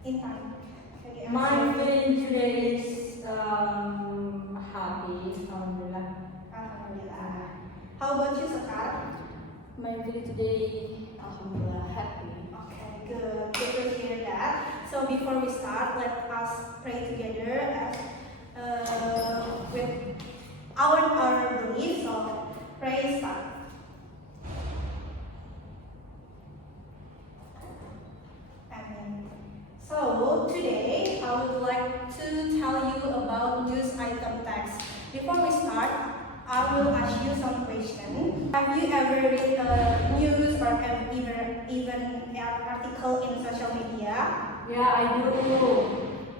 Intan. My feeling today is happy, alhamdulillah. Alhamdulillah. How about you, Sekar? My feeling today, alhamdulillah, happy. Okay, good. Good to hear that. So before we start, let us pray together with our belief. So pray start. Amen. So today I would like to tell you about news item text. Before we start, I will ask you some questions. Have you ever read a news or even an article in social media? Yeah, I do.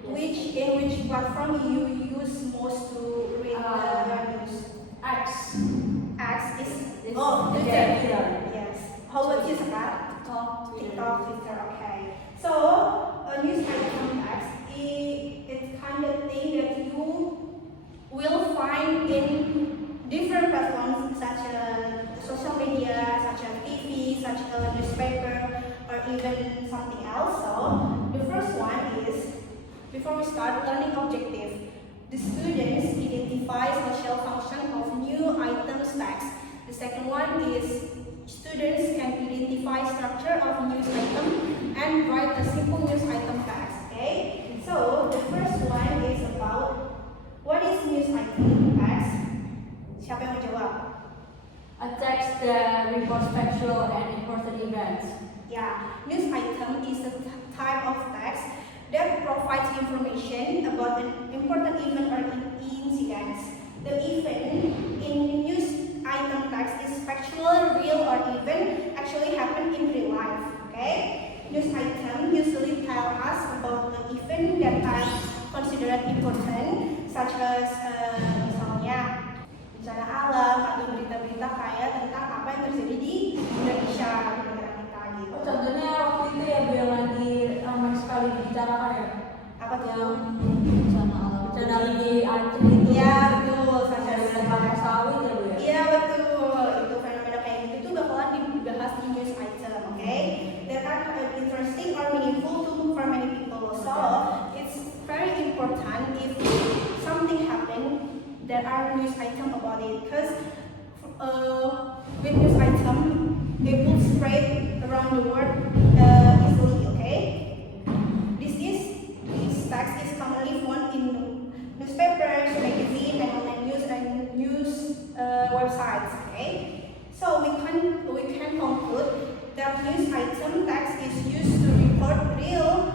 In which platform you use most to read the news? X. X is It's Twitter. Twitter. Yes. How about you, Sekar? TikTok, Twitter. TikTok, Twitter, okay. So, a news item text it's kind of thing that you will find in different platforms such as social media, such as TV, such as newspaper, or even something else. So, the first one is, before we start, learning objective. The students identify social function of new items text. The second one is students can identify structure of news item and write a simple news item text. Okay. So the first one is about what is news item text. Siapa yang mau jawab? A text that reports factual and important events. Yeah, news item is a type of text that provides information about an important event or incidents. The event in news item text is factual, real, or even actually happen in real life. Okay? News item usually tell us about the event that are considered important, such as misalnya bencana alam atau berita-berita kayak tentang apa yang terjadi di Indonesia, di negara kita gitu. Oh, contohnya waktu itu ya Bu yang lagi ramai sekali dibicarakan ya. Apa tuh? Yang bencana di Aceh itu. Iya betul, Ada saja kelapa sawit ya Bu ya. Iya betul, itu fenomena kayak gitu tuh bakalan dibahas di news item, okay? That are interesting or meaningful for many people. So it's very important if something happen, there are news item about it, because with news item it will spread around the world easily, okay? This text is commonly found in newspapers, magazine, and online news websites. Okay, so we can conclude that news item text is used to report real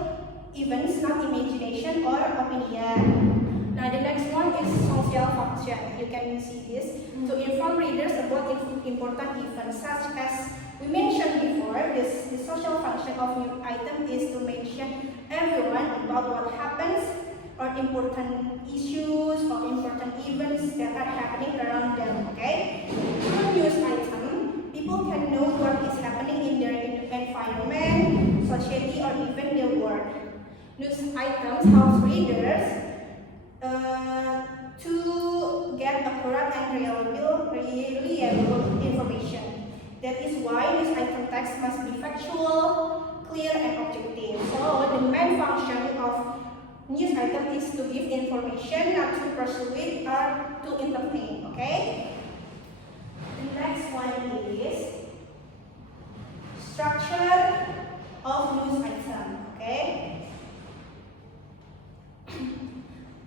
events, not imagination or opinion. Now the next one is social function. You can see this to inform readers about important events, such as we mentioned before. The social function of news item is to mention everyone about what happens or important issues or important events that are happening around them. Okay, through news item, people can know what is happening in their environment, society, or even their world. News items help readers to get accurate and reliable information. That is why news item text must be factual, clear, and objective. So the main function of news item is to give information, not to persuade or to entertain. Okay. The next one is structure of news item. Okay.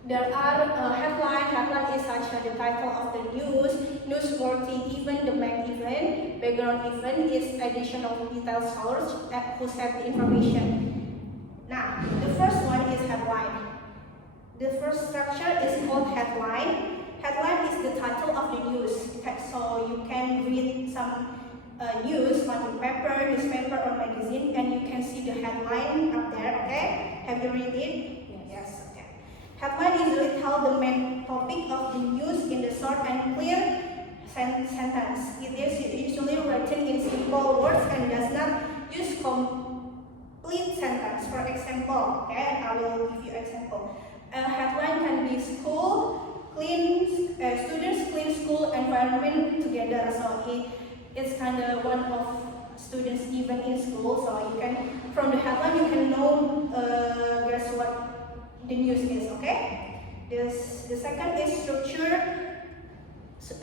There are headline is such as the title of the news, newsworthy event, the main event, background event is additional detail source who set the information. Now, the first one is headline. The first structure is called headline. Headline is the title of the news. So you can read some news on the paper, newspaper or magazine, and you can see the headline up there, okay? Have you read it? Yes, okay. Headline usually tell the main topic of the news in the short and clear sentence. It is usually written in simple words and does not use complete sentence. For example, okay, I will give you example. A headline can be students clean school environment together. So it's kind of one of students even in school. So you can, from the headline, you can know The second is structure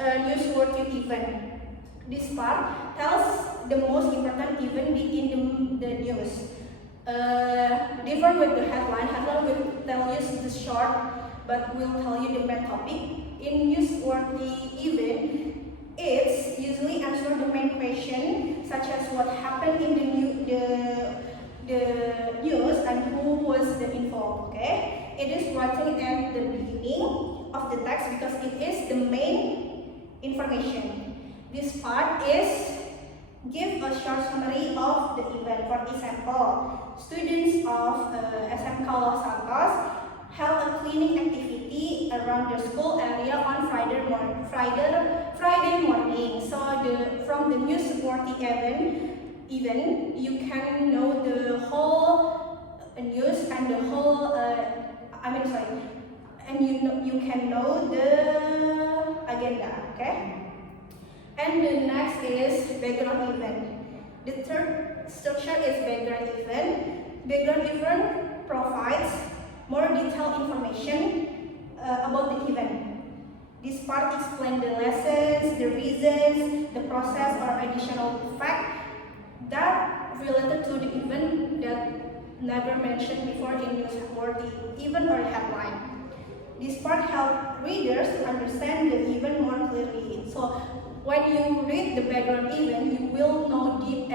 newsworthy event. This part tells the most important event in the news. Different with the headline. Headline will tell you the short, but will tell you the main topic. In newsworthy event, it's usually answer the main question, such as what happened in the news and who was the involved. Okay, it is writing at the beginning of the text because it is the main information. This part is give a short summary of the event. For example, students of SMK Los Santos held a cleaning activity around the school area on Friday morning. So from the newsworthy event, you can know the whole news and the whole. And you can know the agenda. Okay. And the next is background event. The third structure is background event. Background event provides more detailed information about the event. This part explains the lessons, the reasons, the process or additional fact that related to the event that never mentioned before in newsworthy event or headline. This part helps readers to understand the event more clearly. So when you read the background event, you will know deep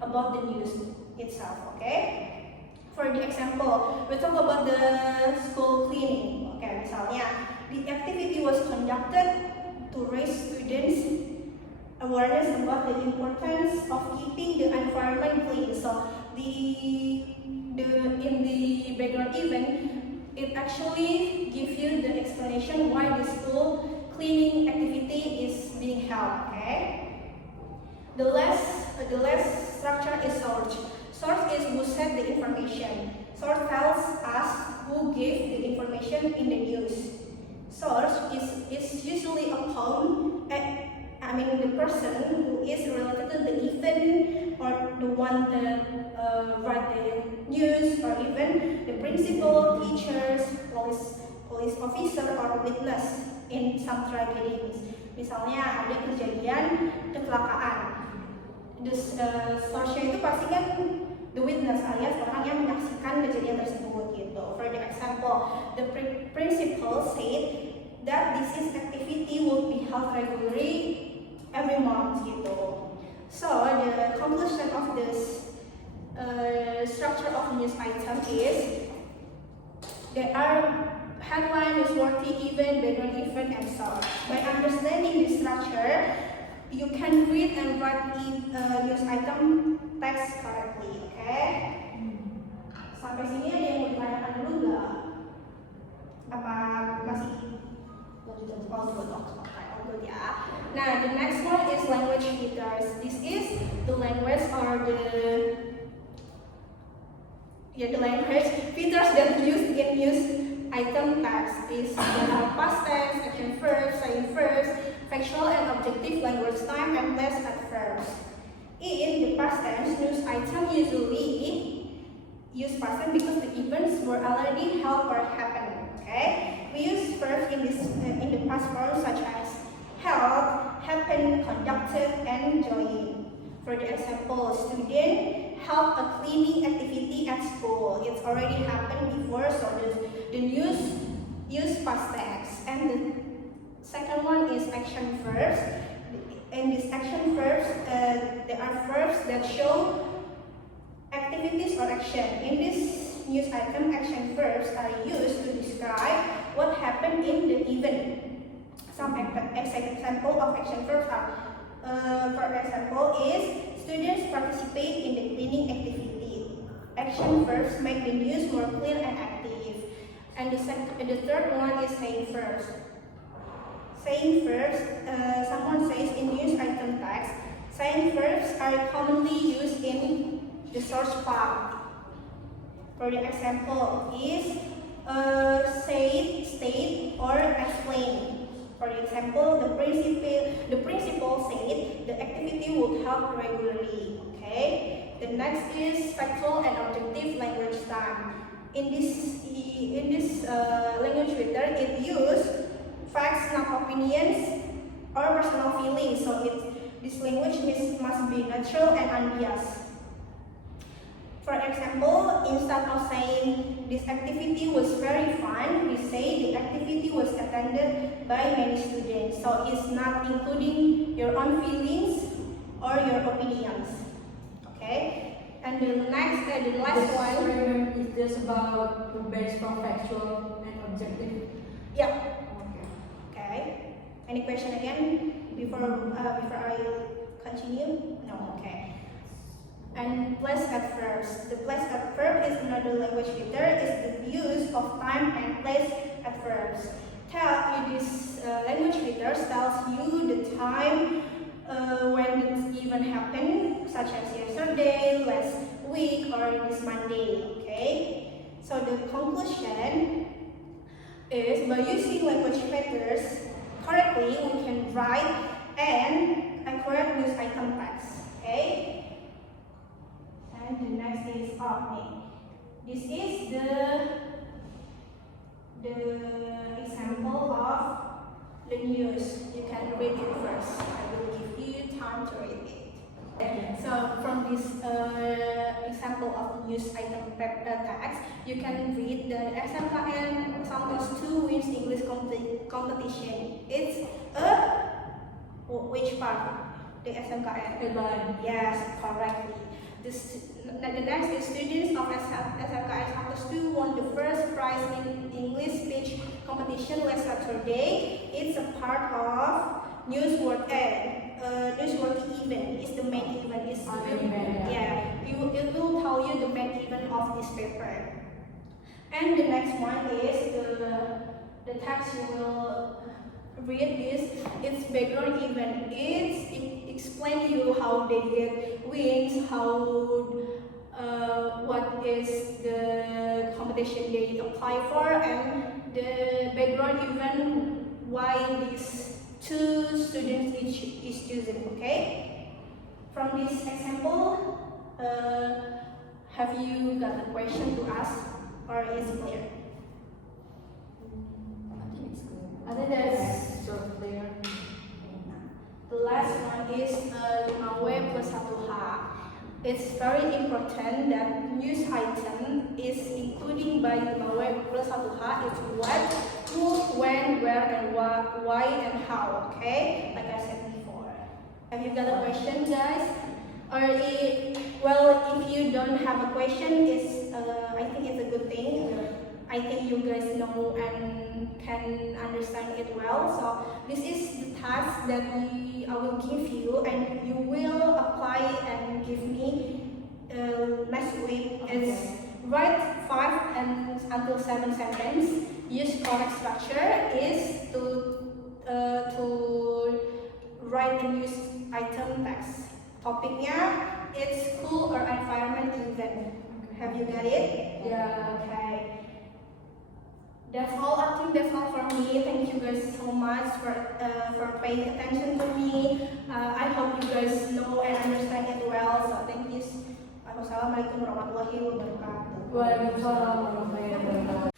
about the news itself, okay? For the example, we talk about the school cleaning. Okay, misalnya, the activity was conducted to raise students' awareness about the importance of keeping the environment clean. So in the background event, it actually gives you the explanation why the school cleaning activity is being held. Okay. The last structure is source. Source is who said the information. Source tells us who gave the information in the news. Source is usually a poem. The person who is related to the event or the one that write the news, or even the principal, teachers, police officer, or witness in some tragedies. Misalnya ada kejadian kecelakaan. Source-nya itu pasti kan the witness alias orang yang menyaksikan kejadian tersebut gitu. For the example, the principal said that this activity will be held regularly every month gitu. So the conclusion of this structure of news item is there are headline, newsworthy event, background event, and source. By understanding this structure, you can read and write news item text correctly. Okay? Sampai sini ada yang mau ditanyakan dulu nggak? Apa masih? Good ya. Now the next one is language features. This is the language or the language features that used in news item text. These are past tense, action verbs, saying verbs, factual and objective language time, and place at verbs. In the past tense, news item usually use past tense because the events were already held or happened. Okay, we use verbs in the past form such as held, happened, conducted, and joined. For the example, student held a cleaning activity at school. It's already happened before, so the news use past tense. And the second one is action verbs. In these action verbs, there are verbs that show activities or action. In this news item, action verbs are used to describe what happened in the event. Some example of action verbs are, for example, is students participate in the cleaning activity. Action verbs make the news more clear and active. And the third one is saying verbs. Saying verbs, someone says in news item text, saying verbs are commonly used in the source part. For the example is say, state, or explain. For example, the principal said the activity would help regularly. Okay. The next is factual and objective language time. in this language filter, it use facts, not opinions or personal feelings. So this language must be natural and unbiased. For example, instead of saying this activity was very fun, we say the activity was attended by many students. So it's not including your own feelings or your opinions. Okay? And the last one. Is this about based from factual and objective? Yeah. Okay. Okay. Any question again before I continue? No. Okay. And place adverbs. The place adverb is another language filter. Is the use of time and place adverbs. This language filter tells you the time when it even happened, such as yesterday, last week, or this Monday. Okay. So the conclusion is by using language filters correctly, we can write an accurate news item text. Okay. And the next is opening. This is the example of the news. You can read it first. I will give you time to read it. So from this example of news item text, you can read the SMKN Santos 2 wins English competition. It's which part? The SMKN. Headline. Yes, correctly. The next is students of SMKN Santos 2 won the first prize in English speech competition last Saturday. It's a part of newsworthy event. It's the main event. It will tell you the main event of this paper. And the next one is the text you will read is its background event. It explains you how they get wins, what is the competition they apply for, and the background event why these two students each is chosen. Okay. From this example, have you got a question to ask, or is it clear? I think it's good. I think that's so clear. The last one is 5W plus 1H. It's very important that news item is including by 5W plus 1H. It's what, who, when, where, and why and how. Okay, like I said before. Have you got a question, guys? Or if you don't have a question, I think it's a good thing. I think you guys know and can understand it well. So this is the task that I will give you, and you will apply and give me next week. It's write 5 and until 7 sentences. Use correct structure is to write a news item text. Topicnya it's school or environment event. Have you got it? Yeah. Okay. That's all. I think that's all for me. Thank you guys so much for paying attention to me. I hope you guys know and understand it well. So thank you. Wassalamualaikum warahmatullahi wabarakatuh. Waalaikumsalam warahmatullahi wabarakatuh.